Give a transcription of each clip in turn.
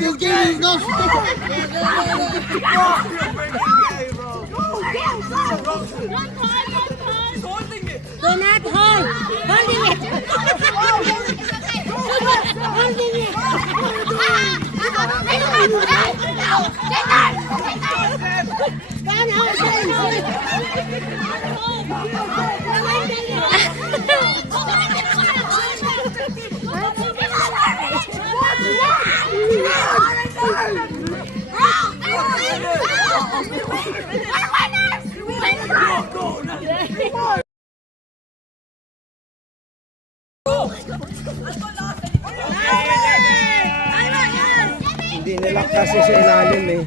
You gave no. Do not hold. Holding it. Holding it. Hindi nila kasi sa ilalim eh.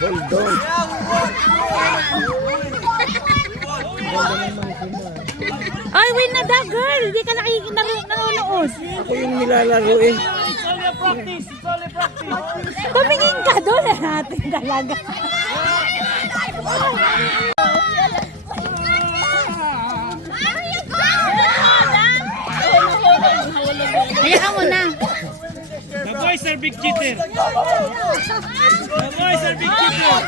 Hold on. Ay, win na that girl. Hindi ka nanonood. Ako yung nilalaro eh. Tumingin ka doon na natin talaga. Hayaan mo na. The boys are big cheater. The boys are big cheater.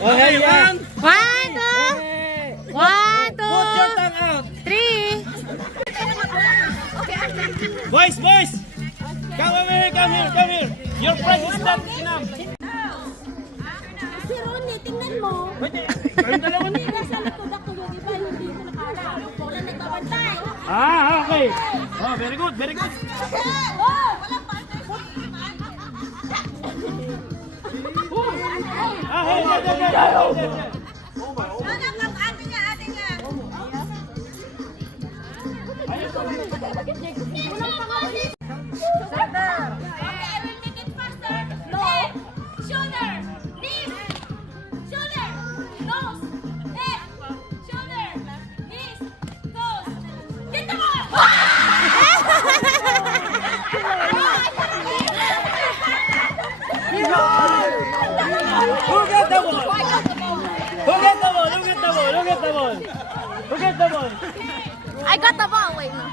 Oh, hey, one. 1, 2. 1, 2. Put your tongue out. 3. Boys, boys. Come over here, come here, come here. Your friend is not enough. Si Ronnie, tingnan mo. Kayong dalawa na. Nasa likod ako yung iba, hindi ko nakala. Ako na nagbabantay. Okay. Oh, very good, very good. Hey. Who get the ball? Who get the ball? Who get the ball? Who get the ball? Who get the ball? I got the ball. Wait, no.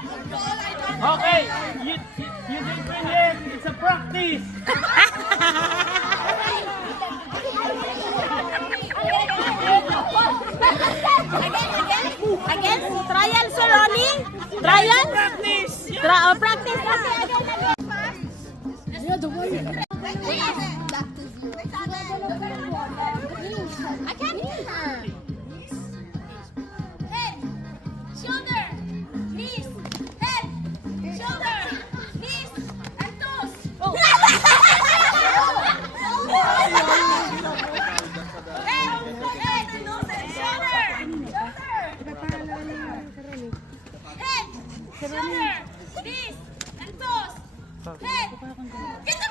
Okay, you didn't win yet. It's a practice. Again? Trial, Sir Ronnie? Trial? Practice. Practice. I can't hear her. Head, shoulder, knees, head, shoulder, knees, and toes. Head, shoulder, knees, and toes. Head, get the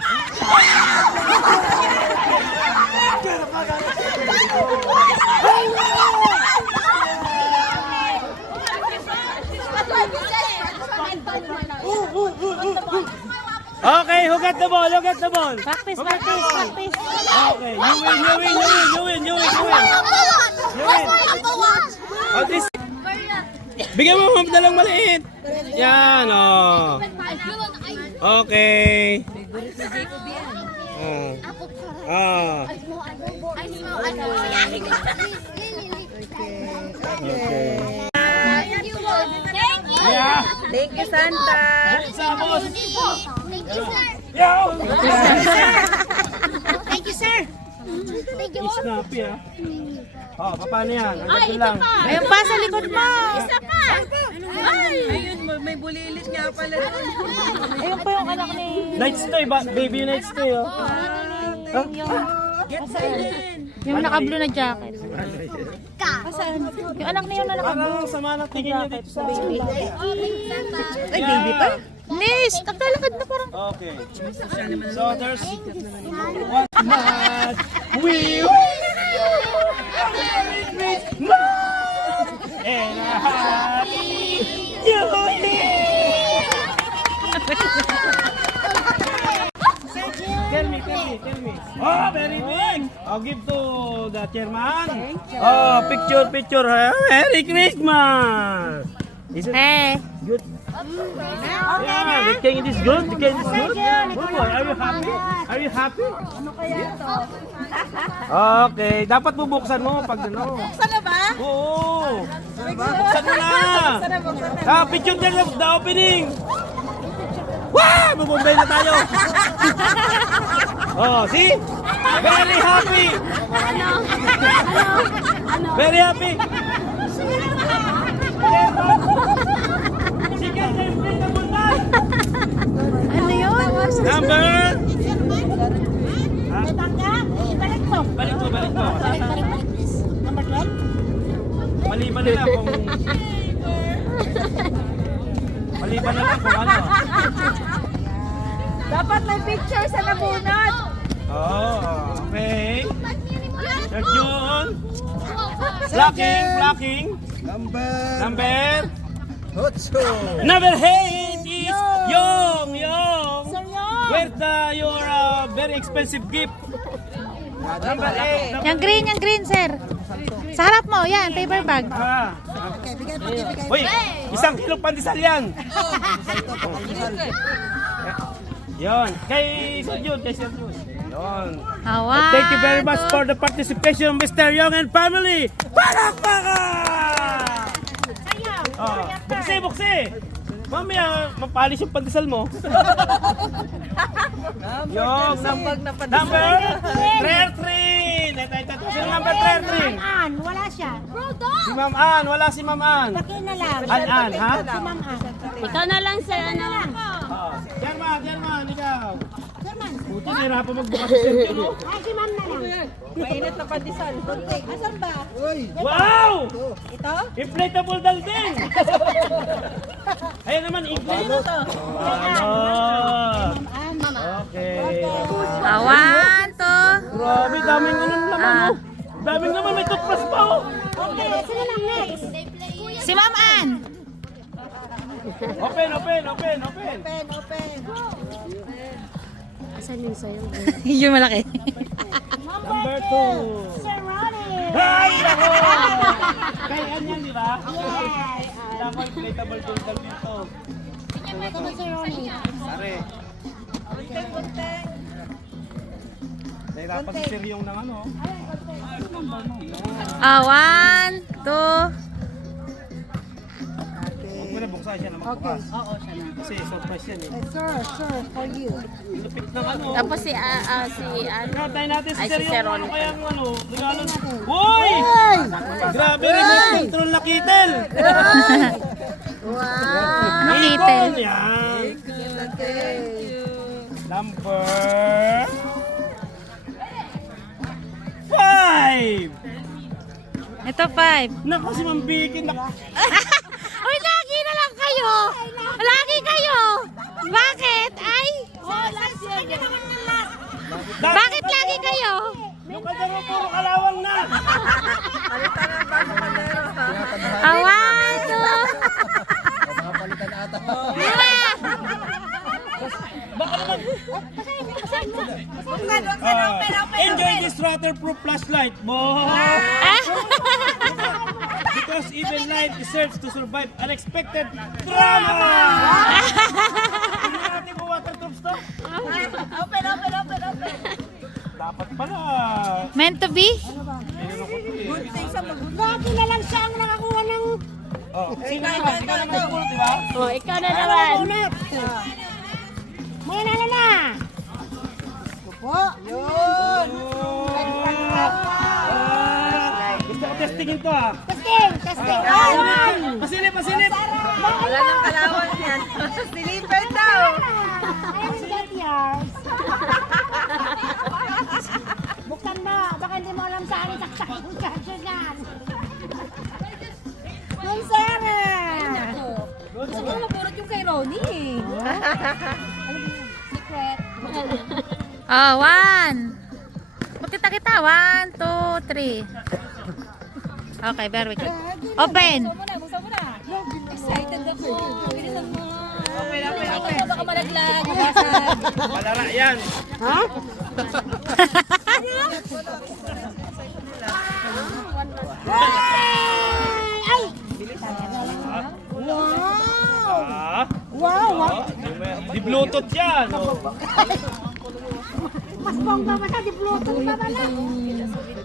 Okay, who got the ball? Who got the ball? Practice. Okay, you win. Oh, this. Bigyan mo ng dalang maliit. Yan, oh. Okay. Okay. Yeah. Thank you, Santa. Sabos. Thank you, sir. Yo. Thank you, sir. Thank you. Snappy, ah. Oh, paano yan? Hanggang lang. Ayun pa sa likod mo. Isa pa. Ayun, may bulilit nga pala. Ayun pa yung anak ni... Night stay ba? Baby night stay, oh. Yung naka-blue na jacket. Yung anak niya na naka-blue. Parang sama na tingin niyo dito sa baby. Ay, baby pa? Nis, naglalakad na parang... Okay. So there's one match. We wish you a Merry Christmas and a Happy New Year! Tell me. Oh, very big. I'll give to the chairman. Oh, picture. Merry Christmas. Is it good? Yeah, the cake is good. Good boy. Are you happy? Okay, dapat bubuksan mo pag ano. Buksan na ba? Oo. Buksan mo na. Picture there of the opening. Wow! Bubumbay na tayo. Oh, see? Very happy. Very happy. Ano yun? Number? Ibalik mo. Balik mo. Number 12? Maliban na lang kung... Maliban na lang kung ano. Dapat may picture sa nabunot. Oh, okay. Sir June. Blocking. Number 8 is Yong. Sir Yong. Where's your very expensive gift? Number 8. Yung green, sir. Sa harap mo, yan, paper bag. Uy, 1 kilo pandesal yan. Yon, kay Sir June. Yon. Hawa. Thank you very much for the participation, Mr. Young and family. Palakpakan! Oh, buksi. Mamaya, mapalis yung pandesal mo. Yung number 13. Sino number 13? An, wala siya. Si Ma'am Ann. Wala si Ma'am Ann. Bakit na lang? An, ha? Si Ma'am An. Ikaw na lang, sir. Ano? German, ikaw. Buti, nahirapan magbukas sa sir no? Ay, si Ma'am na lang. Mainit na pandesal. Asan ba? Wow! Ito? Inflatable dalding! Ayun naman, inflate. Okay. One, two. Grabe, daming ano naman, oh. Daming naman, may toothbrush pa, oh. Okay, sino lang next? Si Ma'am Ann. Open. Yung malaki. Number 2. Sir Ronnie. Ay, ako! Kaya yan, di ba? Wala ko inflatable dalding dito. Ito na Sir Ronnie. Pare. Nahirapan si Sir yung ng ano. One, two. Huwag mo na buksan siya na magbukas. Oo, siya na. Kasi surprise yan eh. Sir, for you. Lupit ng ano. Tapos si Tayo natin si Ay, Sir si yung Sir ano Ronnie. kayang ano. Regalo. Uy! Grabe remote control na kitel. Nakitel. Yan. Number 5. Ito, 5. Naku, si Ma'am Vicky. Uy, lagi na lang kayo. Lagi kayo. Bakit? Ay, bakit lagi kayo? Yung kanya mo puro kalawang na. One, two. Enjoy this waterproof flashlight, mo. Because even light deserves to survive unexpected drama. Hindi natin mo waterproof to? Open. Dapat pala. Meant to be? Lagi na lang siya ang nakakuha ng... Oh, sino naman? Ikaw naman siguro, di ba? Oh, ikaw na naman. May na. Opo. Yun. Gusto ko testingin to ah. Testing. Pasilip. Wala nang kalawan yan. Silipin daw. I'll get yours. Buksan mo. Baka hindi mo alam saan saksak yung charger yan. Yung Sarah. Gusto ko mapurot yung kay Ronnie. Secret. One. Bakit kita. 1, 2, 3. Okay, very good. Open. Buksan mo na. Excited ako. Bilisan mo. Open. Baka malaglag. Malala yan. Wow! Di Bluetooth yan. Oh.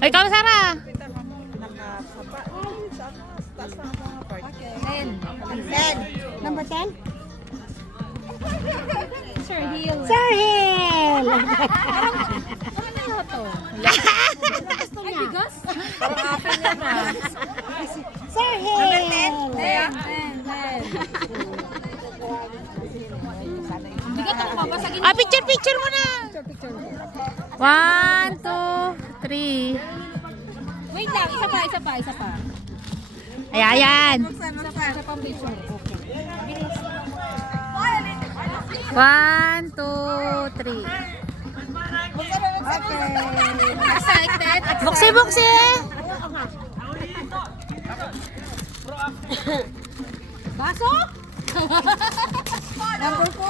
Ay, ikaw, Sarah. 10. Number 10? Sir Hill. Sir Hill! Ay, bigas? Sir Hill! Bigat ako babasagin. Ah, picture mo na. 1, 2, 3. Wait lang, isa pa. Ayan. Isa pang picture. Okay. 1, 2, 3. Excited? Buksi. Pasok? Number 4.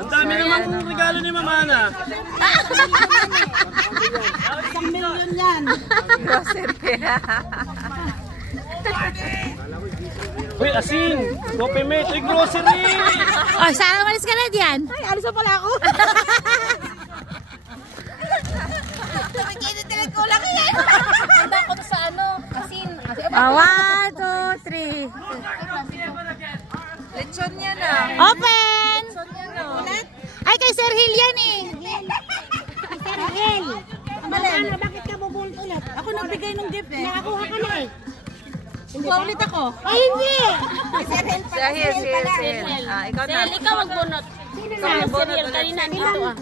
Ang dami namang regalo ni Mama Ana. 1 million yan. Uy, asin! Coffee mate! Uy, grocery! Oh, Sarah, malis ka na diyan. Ay, alis na pala ako. Handa ko to sa ano? Asin. 1, 2, 3. Lechon yan ah. Open! Ay, kay Sir Hill yan eh. Sir Hill. Ano, bakit ka bubulot ulit? Ako nagbigay ng gift eh. Nakakuha ka na eh. Hindi ulit ako. Ay, hindi! Sir Hill pala. Sir Hill. Ikaw na. Sir, ikaw magbunot. Sino Sir na? Hill, kanina dito ah.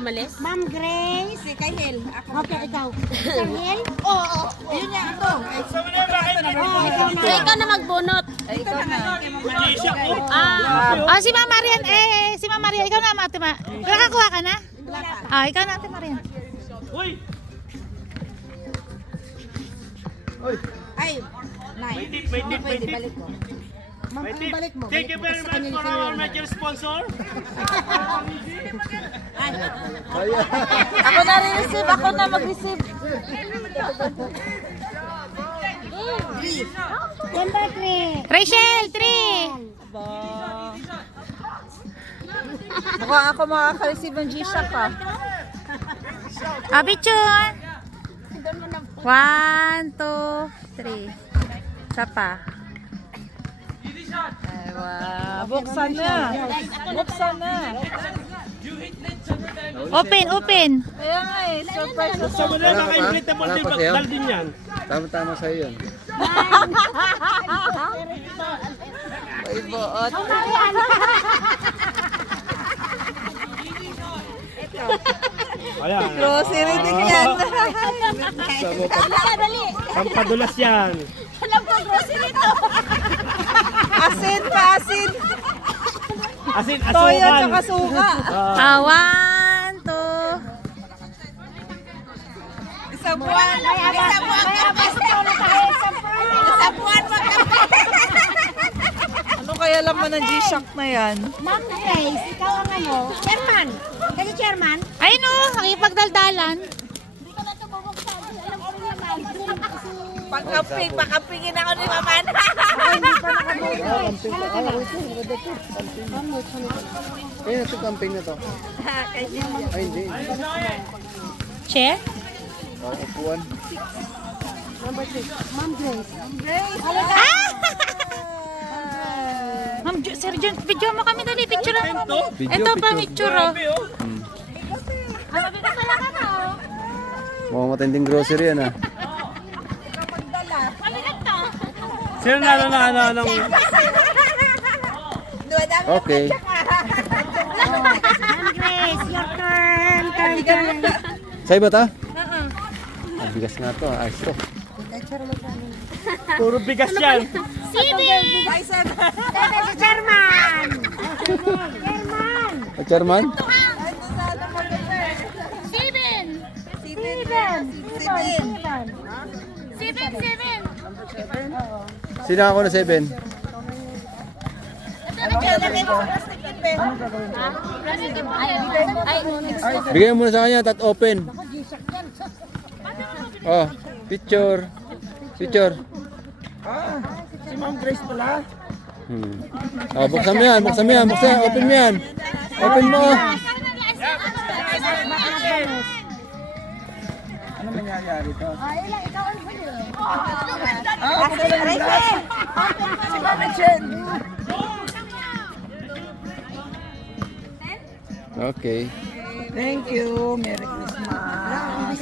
Umalis? Ma'am Grace. Si kay Hill. Okay, ikaw. Sir Hill? Oo. Yun nga, ito. Oo, ikaw na. So, ikaw na magbunot. Mag-iisya ko. Si Ma'am Marian, si Ma'am Marian, ikaw na, Ate Ma. Nakakuha ka na? Ikaw na, Ate Marian. Uy! Ay, May tip. May tip. balik mo. Thank you very much for our major sponsor. Ako na rin-receive. Ako na mag-receive. Number 3. Rachel, 3. Mukhang ako makaka-receive ng G-Shock ka. Picture. 1, 2, 3. Isa pa. Buksan na. Open. Kaya nga eh. Surprise. Sa mula, naka-inflatable dal din yan. Tama sa'yo yun. May buot. Ayan. Grocery din yan. Pampadulas yan. Asin pa, asin. Asin, Toyo asukan. tsaka suka. 1, 2. Isang buwan. Isang buwan Ano kaya laman ng G-Shock na yan? Ma'am Grace, ikaw ang ano? Chairman. Kasi chairman. Ayun o, nakipagdaldalan. Pakampingin ako ni Mama na. Ayun, ito camping na to. Ay, hindi. Che? Upuan. Ma'am Grace. Ma'am, Sir John, video mo kami dali. Picture lang mo. Video, Ito pa, picture. picture oh. Grabe, oh. Mukhang matinding grocery yan ah. Sino na Okay. Ma'am Grace, your turn. Turn. Sa'yo ba ta? Ang bigas nga to. Ayos to. Puro bigas yan. Si chairman. Chairman? Sino ako na 7? Bigyan mo muna sa kanya, tat open. Oh, picture. Picture. Si Ma'am Grace pala. Oh, buksan mo yan, buksan mo yan, buksan. Open mo yan. Open mo. Ano mangyayari to? Si Mami Chen. Okay. Thank you. Merry Christmas.